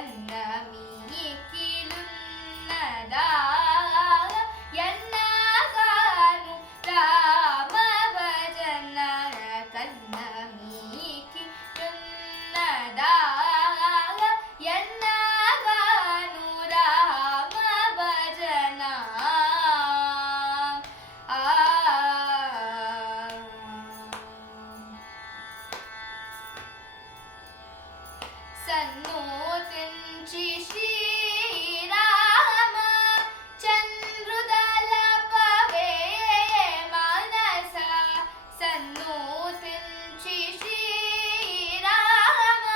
కన్న మీకిలున్నదా ఎన్నగాను రామ భజన కన్న మీకిలున్నదా ఎన్నగాను రామ భజన సన్నోతించి శ్రీరామ చంద్రుదలపవే మనస సన్నోతించి శ్రీరామ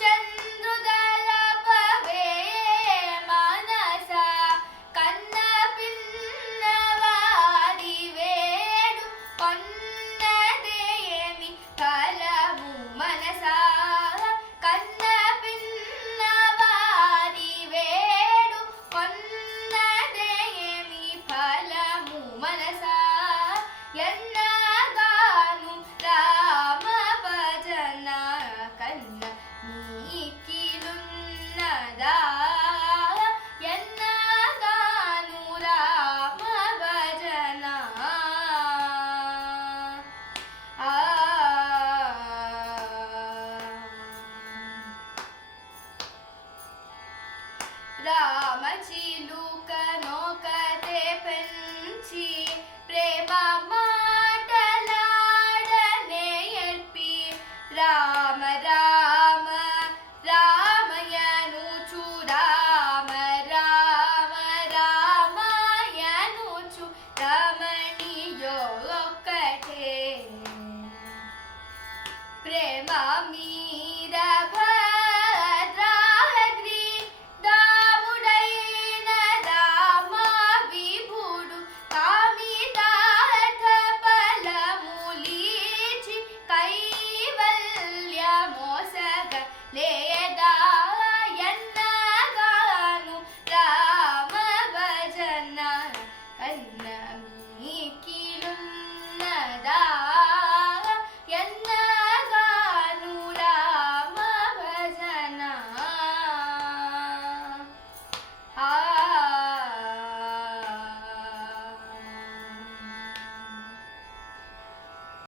చంద్రుదలపవే మనస కన్న పిన్నవారి వేడు కొన్నదేమి ఫలము మనస కన్న పిన్నవారి వేడు కొన్నదేమి ఫలము మనస ఎన్నగాను రామ భజన కన్న మీకిలున్నదా ఎన్నగాను రామ భజన రామ చిలుకనొకటే పెంచి ప్రేమ మాటలాడనే ఎల్పి రామ రామ రామయనుచు రామ రామ రామయనుచు రమణియో ఒక్కటే ప్రేమ మీర భద్రాద్రి దాముడైన రామ విభుడు కామితార్థ ఫలములీచి కైవల్య మోసగ లే